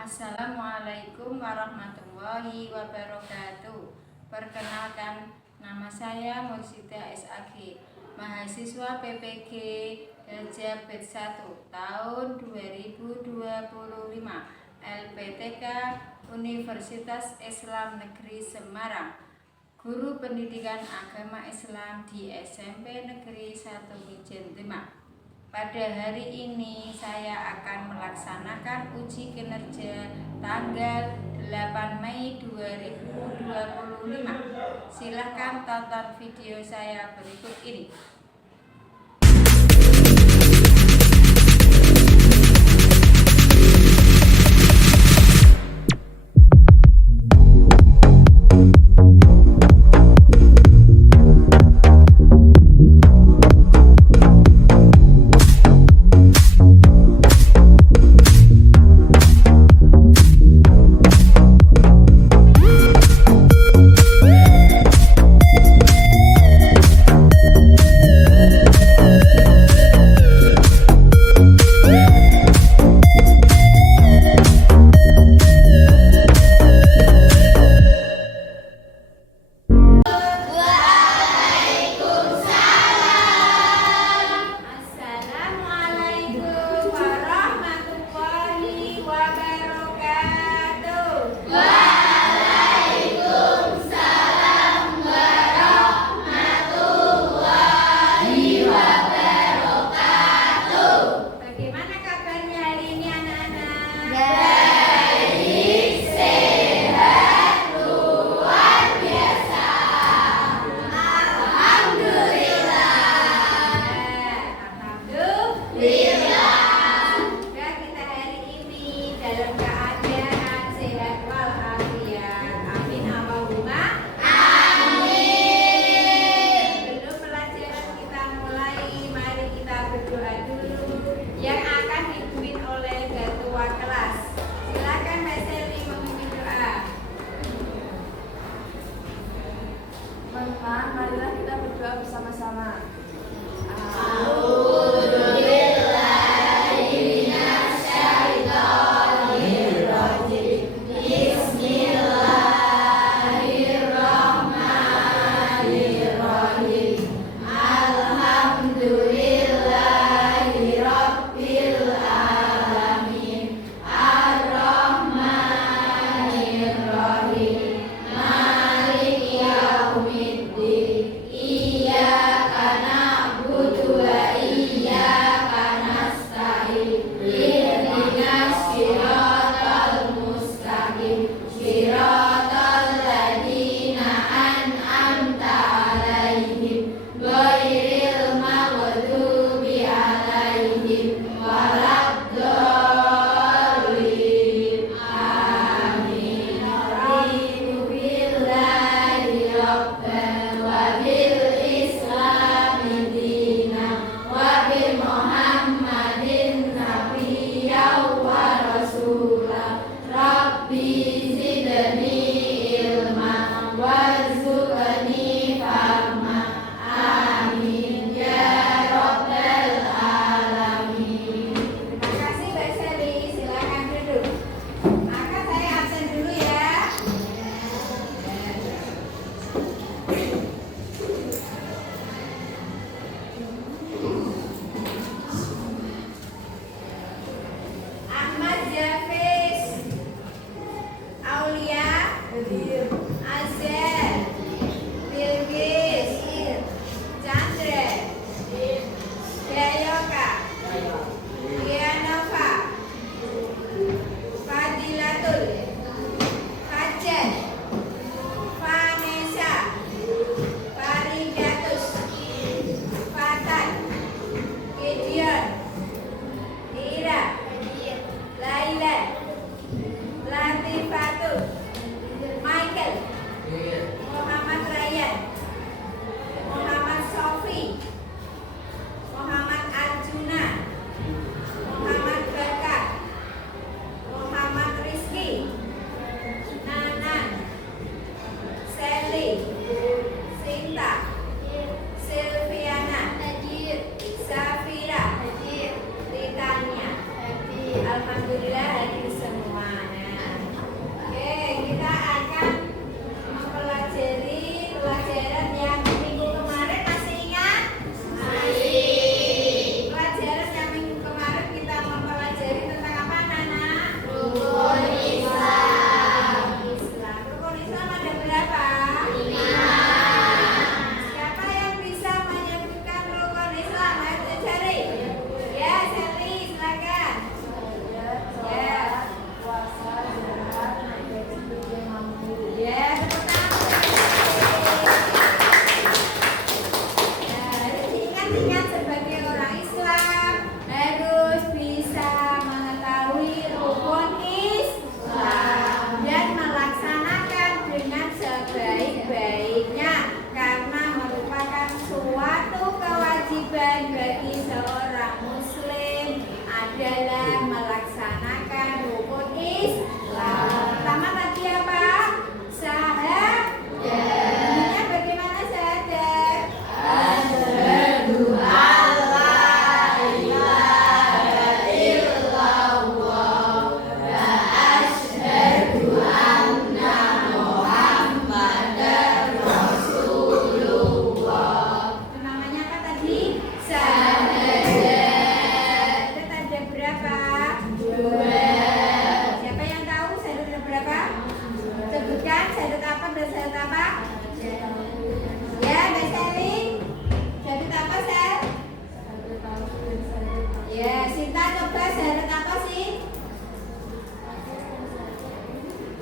Assalamualaikum warahmatullahi wabarakatuh. Perkenalkan, nama saya Mursida SAG, mahasiswa PPG Gajah Bet 1 tahun 2025, LPTK Universitas Islam Negeri Semarang, guru pendidikan agama Islam di SMP Negeri 1 Mijen Demak. Pada hari ini saya akan melaksanakan uji kinerja tanggal 8 Mei 2025. Silahkan tonton video saya berikut ini.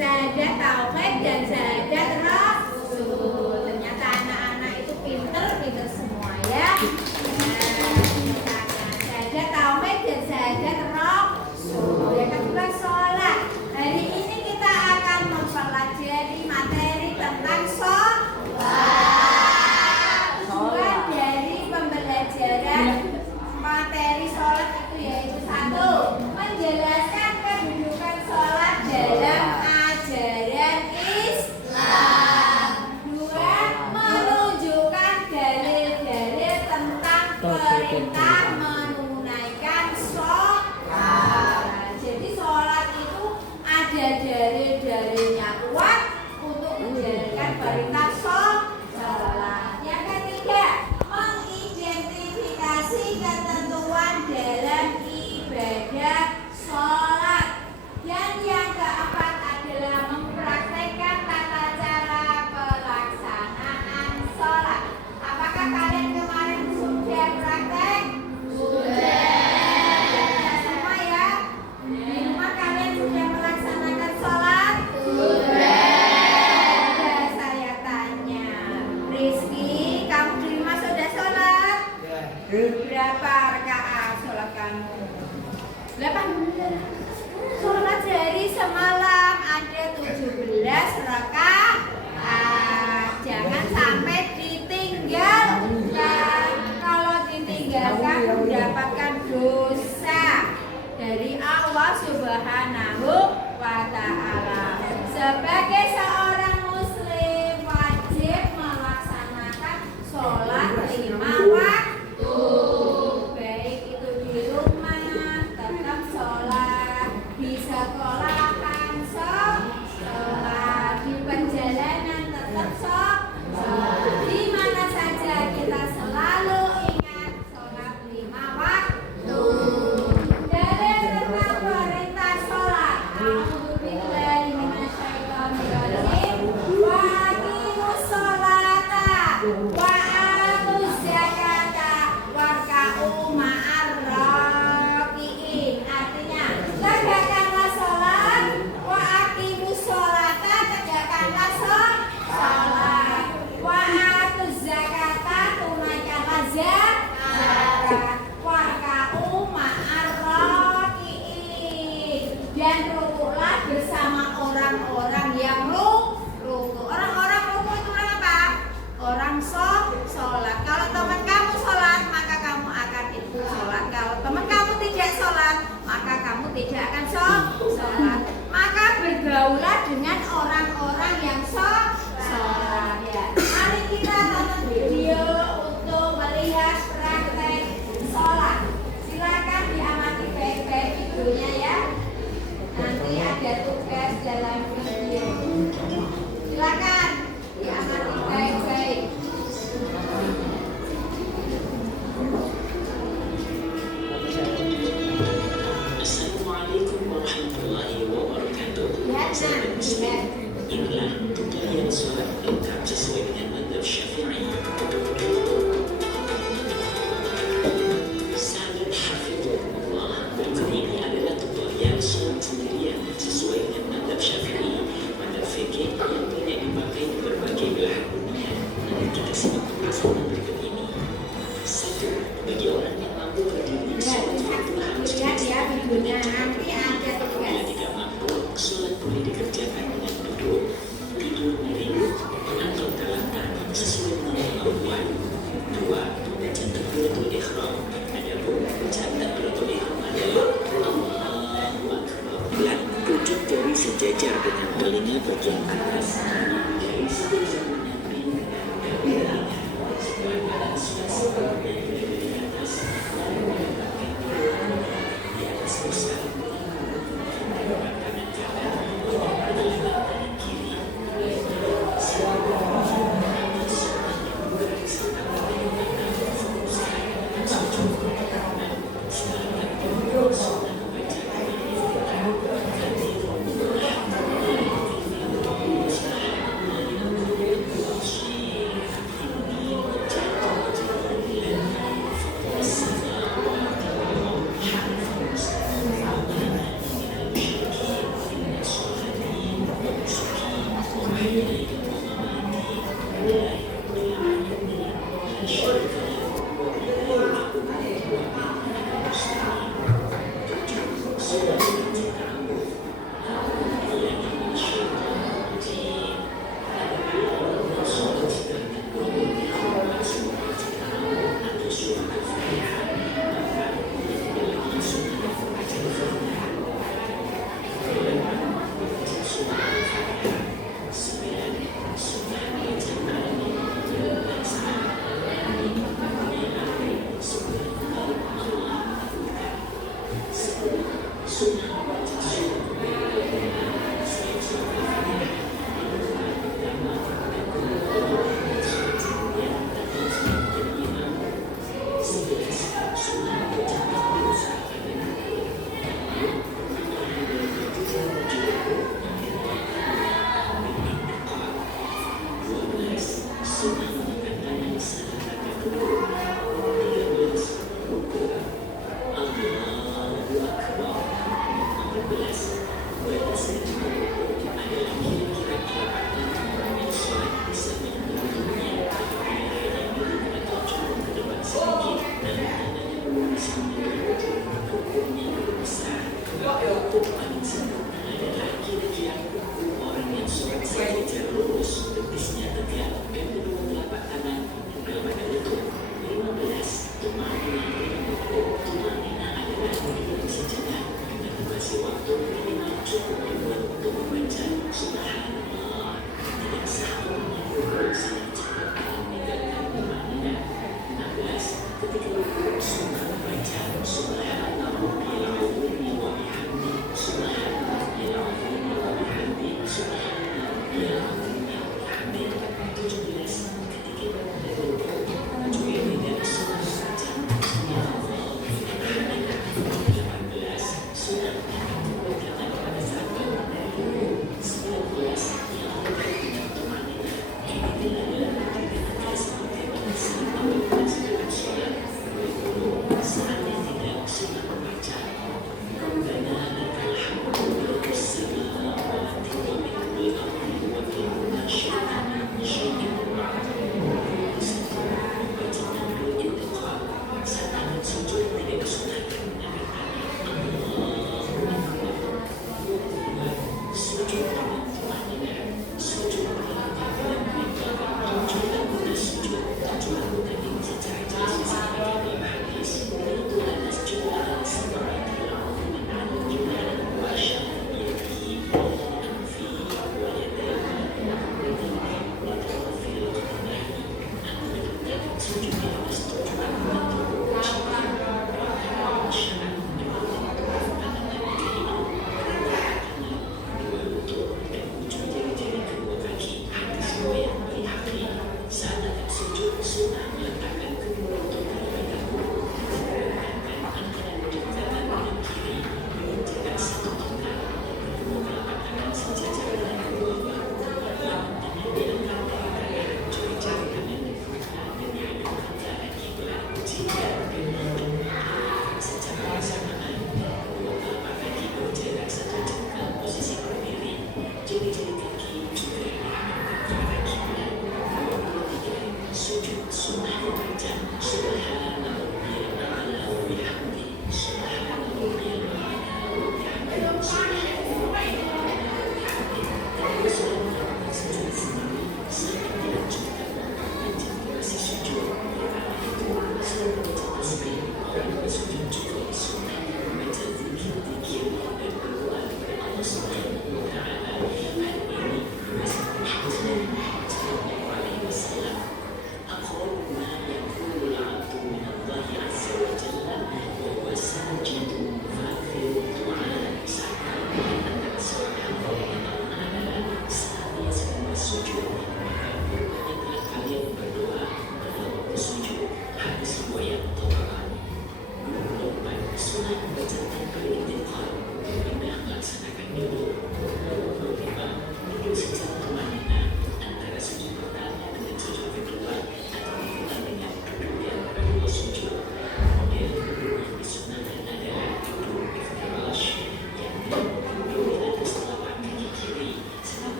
syahadat tauhid dan syahadat rasul. Ternyata anak-anak itu pinter semua ya. Syahadat tauhid dan syahadat rasul. Yang kedua sholat. Hari ini kita akan mempelajari materi tentang sholat. Tujuan dari pembelajaran materi sholat itu yaitu satu, menjelaskan kedudukan sholat dalam ajaran Islam. Dua, menunjukkan dalil-dalil tentang perintah menunaikan sholat. Jadi sholat itu ada dalil-dalilnya kuat untuk menjalankan perintah sholat. Yang ketiga, mengidentifikasi ketentuan dalam ibadah sholat. Dan yang keempat adalah mempraktekkan tata cara pelaksanaan sholat. Apakah kalian kemarin sudah praktek? Sudah semua ya? Di rumah kalian sudah melaksanakan sholat? Sudah. Saya tanya, Rizky, kamu di rumah sudah sholat? Berapa rakaat sholat kamu? 8. Sholat sehari semalam ada 17 rakaat. Jangan sampai ditinggalkan. Kalau ditinggalkan mendapatkan dosa dari Allah Subhanahu wa ta'ala. Sebagai seorang muslim wajib melaksanakan sholat 5 waktu. Baik itu di rumah tetap sholat, di sekolahan sholat, di perjalanan tetap sholat. Di mana saja kita selalu ingat sholat 5 waktu. Dalil tentang perintah sholat. A'udzubillahi minasyaitonirrajim. Wa aqimus sholata wa atuz zakata warka'u ma'ar raki'in. Artinya, tegakkanlah sholat, wa aqimus sholata, tegakkanlah sholat, wa atuz zakata, tunaikanlah zakat, warka'u ma'ar raki'in, dan rukuklah bersama orang-orang yang ruku. Orang-orang ruku itu orang apa? Orang sholat. Kalau teman kamu sholat, maka kamu akan ikut sholat. Kalau teman kamu tidak sholat, maka kamu tidak akan sholat. Maka bergaulah dengan orang-orang yang sholat. Ya. Mari kita tonton video untuk melihat praktek sholat. Silakan diamati baik-baik videonya ya. Nanti ada tugas dalam video. Silakan diamati baik-baik. Assalamualaikum warahmatullahi wabarakatuh. Sahabat Muslim, inilah tuntunan sholat lengkap sesuai dengan mazhab Syafi'i. Sahabat hafizahullah, berikut ini adalah tuntunan sholat sendirian sesuai dengan mazhab Syafi'i, mazhab fikih yang banyak dipakai di berbagai belahan dunia. Mari kita simak penjelasan berikut ini. 1. Bagi orang yang mampu berdiri, sholat fardu harus dilaksanakan dengan cepat. Bila tidak mampu, sholat boleh dikerjakan dengan duduk, tidur miring, atau terlentang sesuai dengan kemampuan. 2. Membaca takbiratul ihram. Adapun bacaan takbiratul ihram adalah Allahu Akbar. Dan duduk dari sejajar dengan telinga bagian atas, dari sejajar dengan telinga di atas pusat.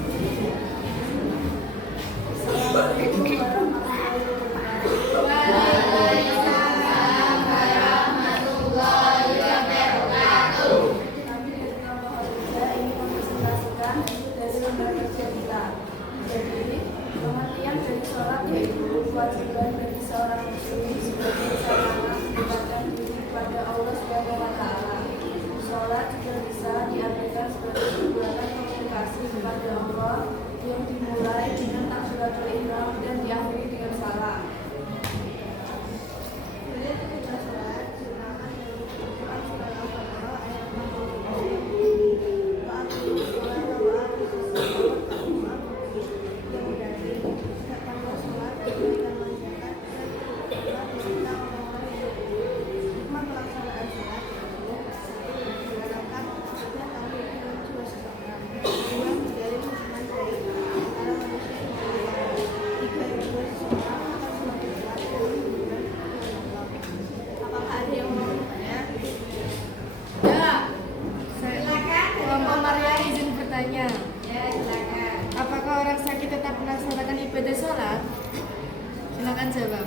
Assalamualaikum warahmatullahi wabarakatuh. Waalaikumsalam warahmatullahi wabarakatuh. Kami dari kelompok Horja ingin mempresentasikan dari lembaga kerja kita. Jadi, pengertian dari sholat yaitu kewajiban bagi seorang muslim sebagai sarana mendekatkan diri kepada Allah Subhanahu wa Ta'ala. Sholat juga bisa diartikan sebagai perbuatan komunikasi kepada Allah yang dimulai dengan takbiratul ihram dan diakhiri dengan salam. Apakah ada yang mau bertanya? Ya, Silakan. Kelompok Maria izin bertanya. Ya, silakan. Apakah orang sakit tetap melaksanakan ibadah sholat? Silakan jawab.